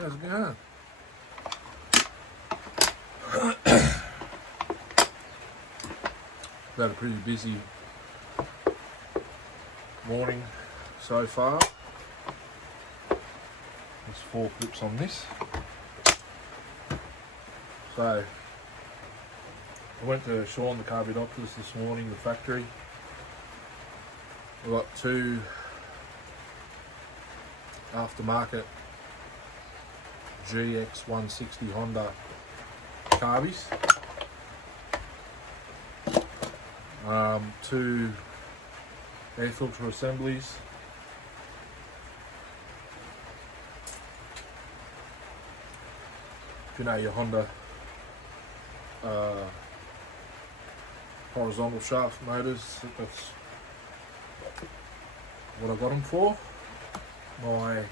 How's it going? Had a pretty busy morning so far. There's 4 clips on this. So I went to Sean the Carby Doctors this morning, the factory. We've got 2 aftermarket GX160 Honda carbies. 2 air filter assemblies. If you know your Honda horizontal shaft motors, that's what I got them for. My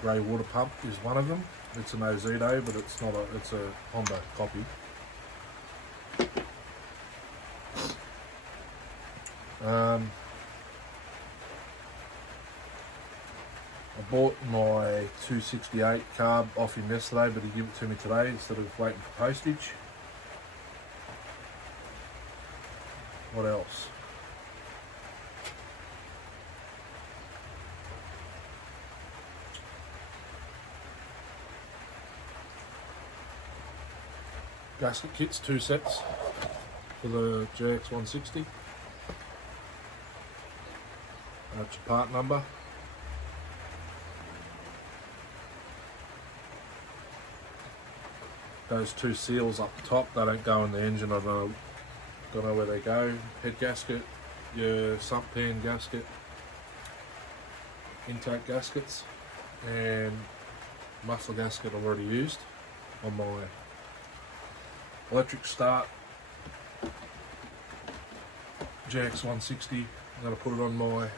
grey water pump is one of them. It's an Ozito, but it's not it's a Honda copy. I bought my 268 carb off him yesterday, but he gave it to me today instead of waiting for postage. What else? Gasket kits, 2 sets for the GX160. That's your part number. Those 2 seals up the top, they don't go in the engine. I don't know where they go. Head gasket, your sump pan gasket, intake gaskets, and muffler gasket I've already used on my electric start GX160. I'm going to put it on my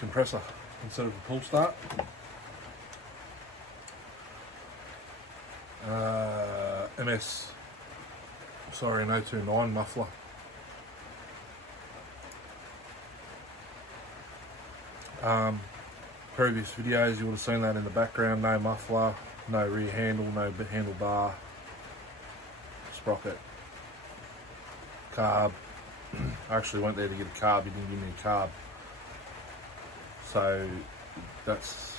compressor instead of a pull start. An 029 muffler. Previous videos you would have seen that in the background. No muffler, no rear handle, no handlebar, sprocket, carb. I actually went there to get a carb, he didn't give me a carb. So that's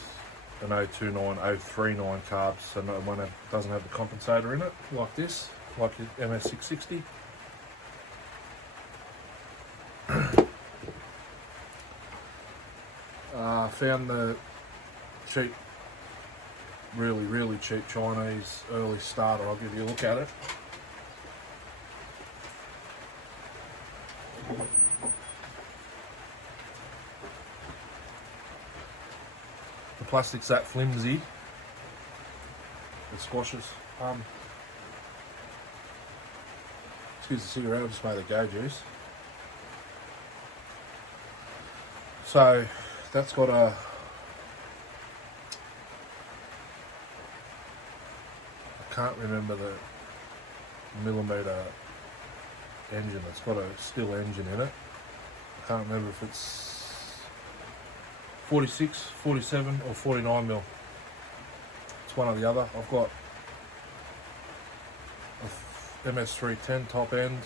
an 029, 039 carbs, so no one doesn't have the compensator in it, like this, like the MS660. Found the cheap, really cheap Chinese early starter. I'll give you a look at it. The plastic's that flimsy, it squashes. Excuse the cigarette, I just made a go juice. So that's got a I can't remember the millimetre engine. It's got a steel engine in it. I can't remember if it's 46, 47 or 49 mil. It's one or the other. I've got a MS310 top end.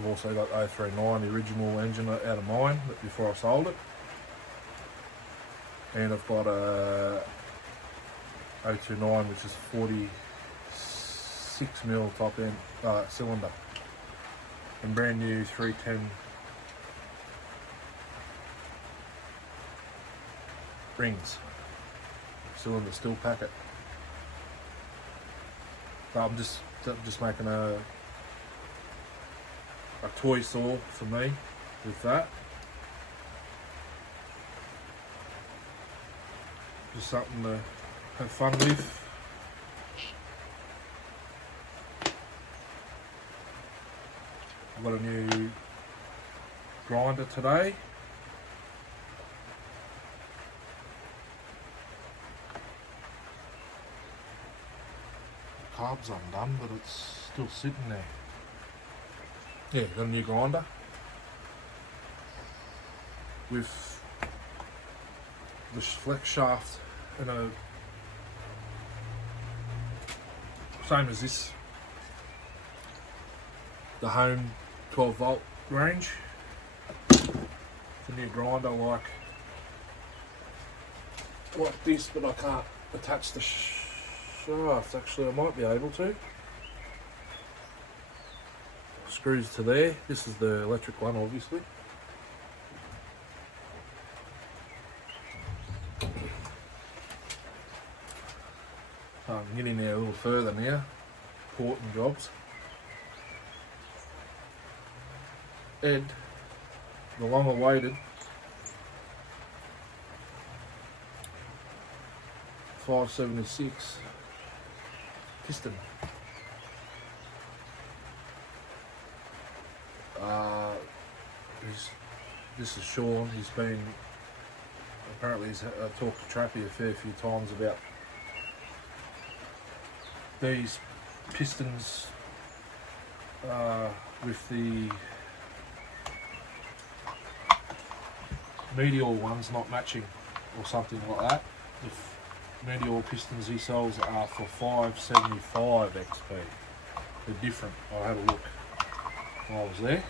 I've also got 039, the original engine out of mine before I sold it. And I've got a 029, which is 46 mil top end cylinder. And brand new 310 rings. Cylinder steel packet. So I'm just making a toy saw for me with that. Just something to have fun with. I've got a new grinder today. The carb's undone, but it's still sitting there. Yeah, got a new grinder. with the flex shaft and a same as this, the home 12 volt range. It's a new grinder like this, but I can't attach the shaft. Actually, I might be able to. Screws to there. This is the electric one, obviously. I'm getting there a little further now. Important jobs. And the long-awaited 576 piston. This is Sean. He's been apparently he's talked to Trappy a fair few times about these pistons with the medial ones not matching or something like that. The medial pistons he sells are for 575 XP. They're different. I had a look while I was there.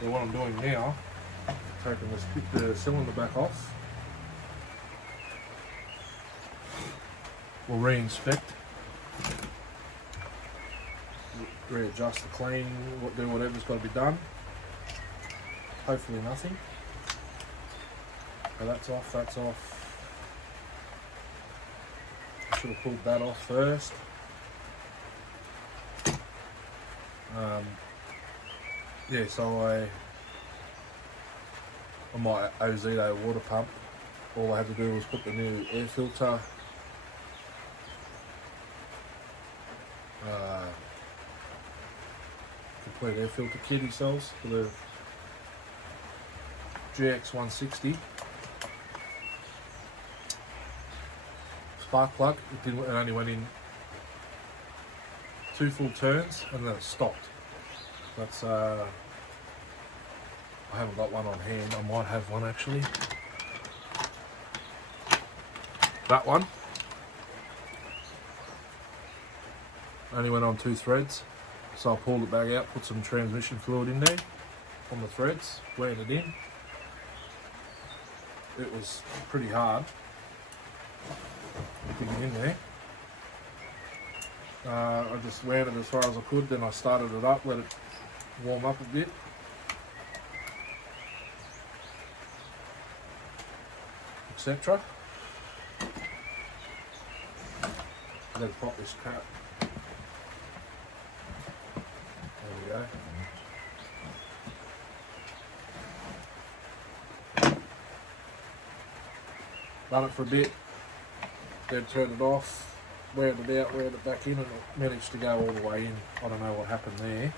So what I'm doing now, taking this, pick the cylinder back off. We'll re-inspect, readjust the clean, do whatever's got to be done. Hopefully nothing. So that's off, that's off. I should have pulled that off first. Yeah, so on my Ozito water pump, all I had to do was put the new air filter complete air filter kit he sells for the GX160 spark plug. It only went in 2 full turns and then it stopped. That's I haven't got one on hand. I might have one actually. That one only went on 2 threads, so I pulled it back out, put some transmission fluid in there on the threads, wound it in. It was pretty hard to get in there. I just wound it as far as I could, then I started it up, let it warm up a bit. Etc. Then pop this crap. There we go. Run it for a bit, then turn it off, wound it out, wound it back in, and it managed to go all the way in. I don't know what happened there.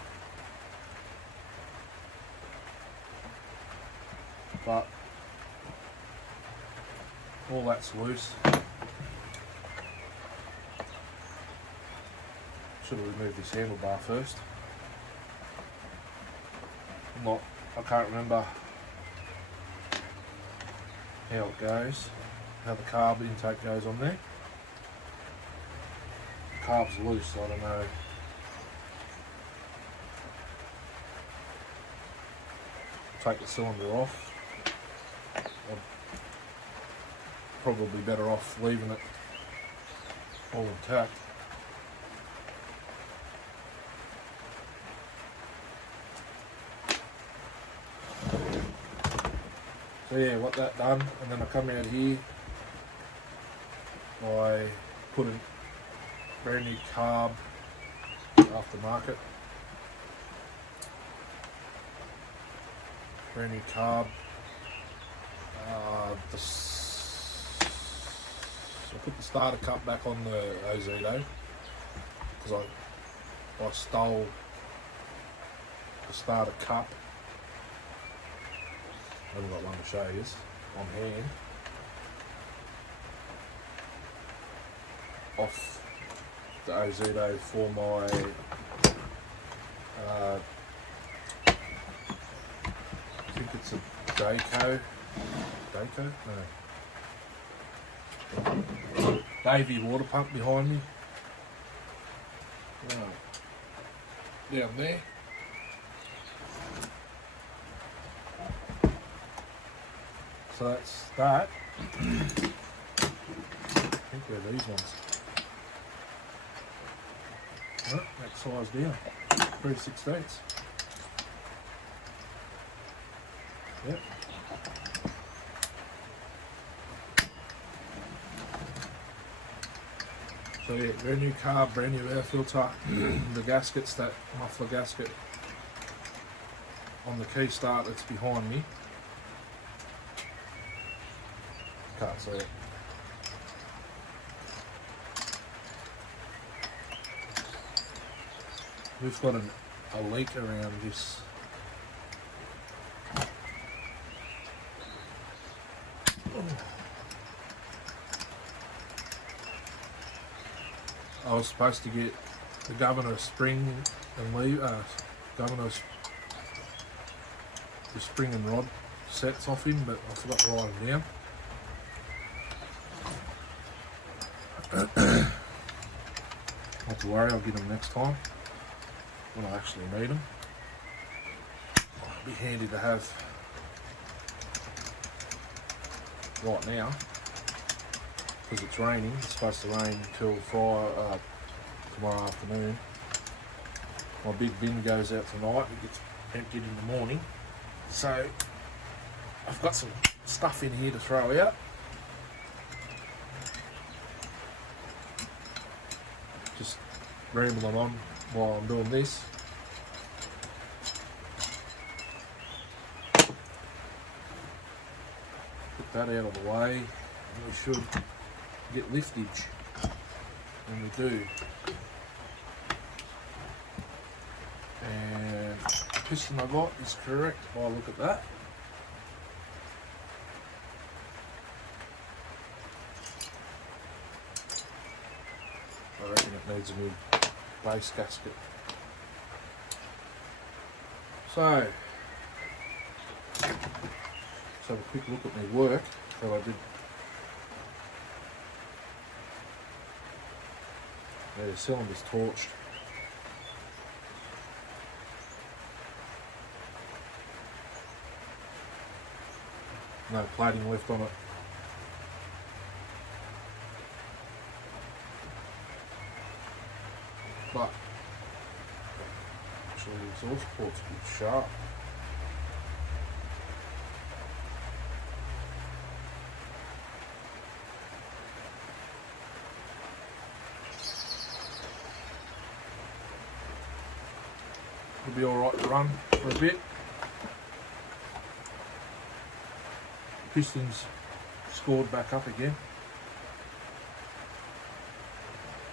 But all that's loose. Should have removed this handlebar first. I can't remember how it goes, how the carb intake goes on there. The carb's loose, so I don't know. Take the cylinder off. I'm probably better off leaving it all intact. So yeah, what that done, and then I come out here, I put a brand new carb aftermarket. Brand new carb. I put the starter cup back on the Ozito because I stole the starter cup. I haven't got one to show you on hand. Off the OZO for my I think it's a Daco, no, Davy water pump behind me. Down there. So that's that. I think they're these ones. Right, that size down. 3/16. Yep. So yeah, brand new carb, brand new air filter. The gaskets, that muffler gasket on the key start that's behind me. Can't see it. We've got a leak around this. I was supposed to get the governor spring and leave, the spring and rod sets off him, but I forgot to write them down. Not to worry, I'll get them next time when I actually need them. It'd be handy to have right now because it's raining. It's supposed to rain until tomorrow afternoon. My big bin goes out tonight. It gets emptied in the morning. So I've got some stuff in here to throw out. Just rambling on while I'm doing this. Put that out of the way, and we should get liftage, and we do. And the piston I got is correct. Oh, look at that. I reckon it needs a new base gasket. So, let's have a quick look at my work that I did. Yeah, the cylinder's torched. No plating left on it. But actually the exhaust port's a bit sharp. It'll be alright to run for a bit. Piston's scored back up again.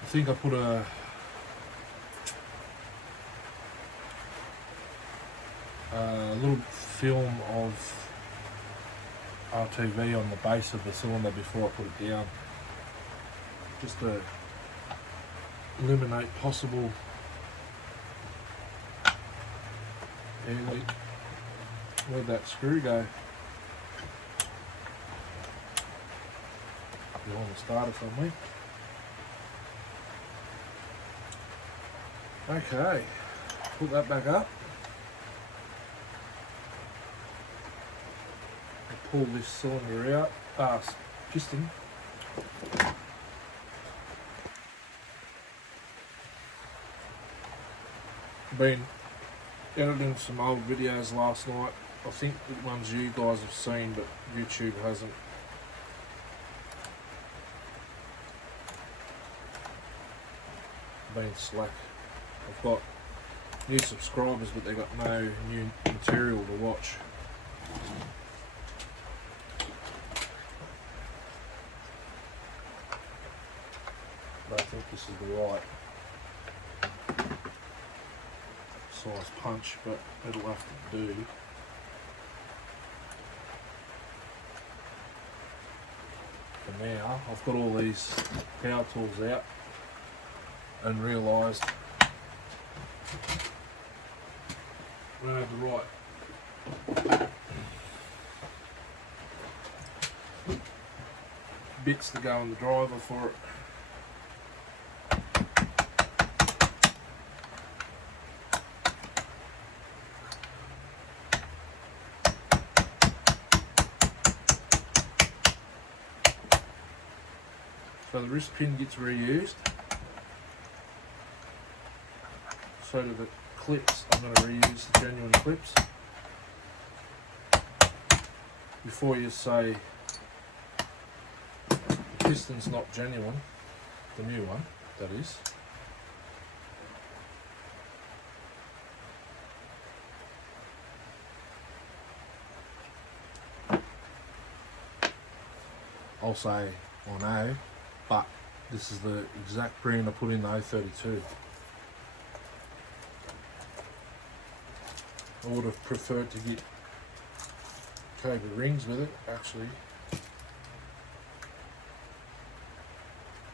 I think I put a little film of RTV on the base of the cylinder before I put it down, just to eliminate possible air leak. Where'd that screw go? Behind the starter somewhere. Okay, put that back up. Pull this cylinder out, piston. Been editing some old videos last night. I think the ones you guys have seen, but YouTube hasn't. Been slack. I've got new subscribers, but they've got no new material to watch. But I think this is the right size punch, but it'll have to do. For now, I've got all these power tools out. and realised we had the right bits to go in the driver for it. So the wrist pin gets reused. So do the clips. I'm going to reuse the genuine clips. Before you say the piston's not genuine, the new one, that is. I'll say I know, but this is the exact brand I put in the 032. I would have preferred to get Cobra rings with it, actually.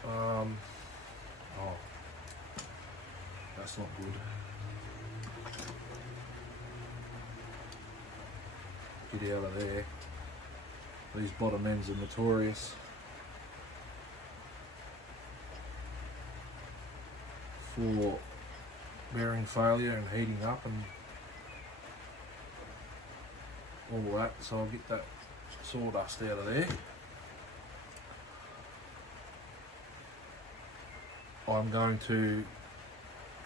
Oh, that's not good. Get out of there. These bottom ends are notorious for bearing failure and heating up and all that, so I'll get that sawdust out of there. I'm going to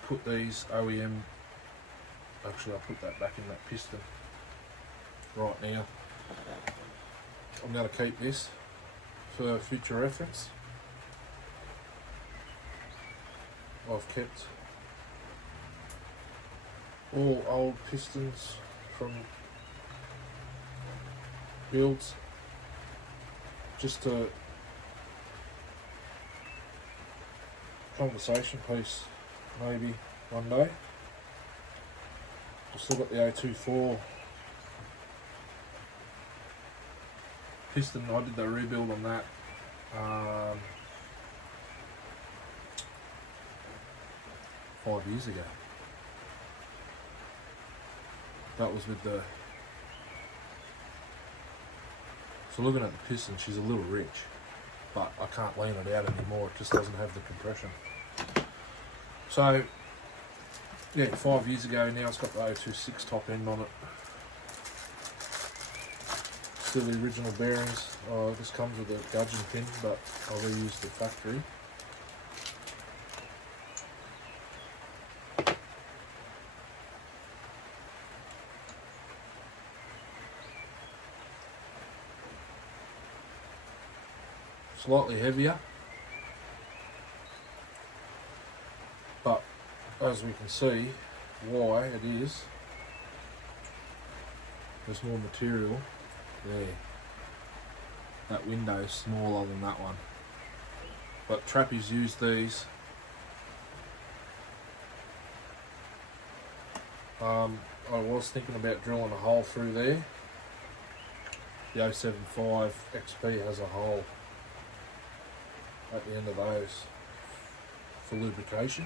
put these OEM, actually I'll put that back in that piston right now. I'm going to keep this for future reference. I've kept all old pistons from builds just a conversation piece maybe one day. I've still got the 024 piston. I did the rebuild on that 5 years ago. That was with the, so looking at the piston, she's a little rich, but I can't lean it out anymore. It just doesn't have the compression. So yeah, 5 years ago now, it's got the 026 top end on it. Still the original bearings. This comes with a gudgeon pin, but I'll reuse the factory. Slightly heavier, but as we can see why it is, there's more material there. That window is smaller than that one, but Trappies use these. I was thinking about drilling a hole through there. The 075 XP has a hole at the end of those for lubrication.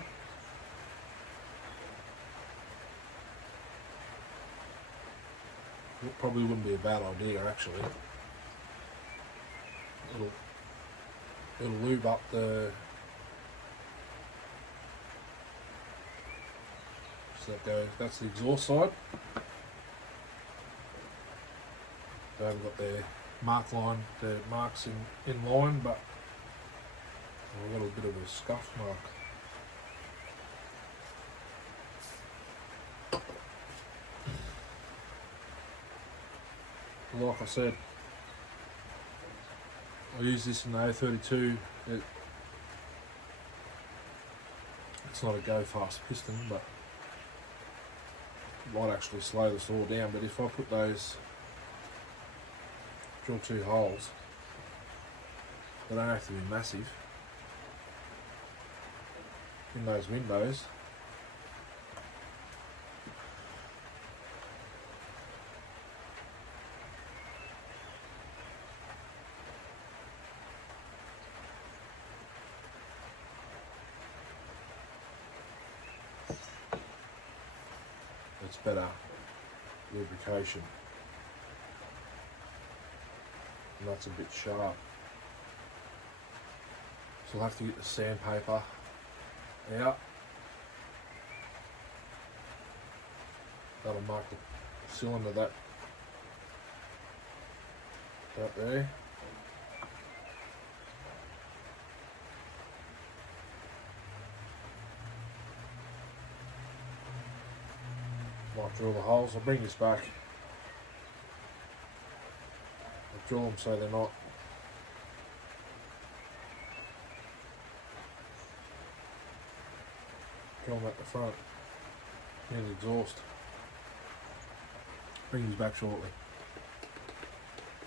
It probably wouldn't be a bad idea actually. It'll lube up the, so that goes, that's the exhaust side. They haven't got their mark line, their marks in line, but a little bit of a scuff mark. Like I said, I use this in the 032. It's not a go fast piston, but it might actually slow this all down. But if I put those, drill 2 holes, they don't have to be massive in those windows. it's better lubrication. And that's a bit sharp. So I'll have to get the sandpaper out. That'll mark the cylinder that there. Might drill the holes. I'll bring this back. I'll drill them so they're not drill them at the front near the exhaust. Bring these back shortly.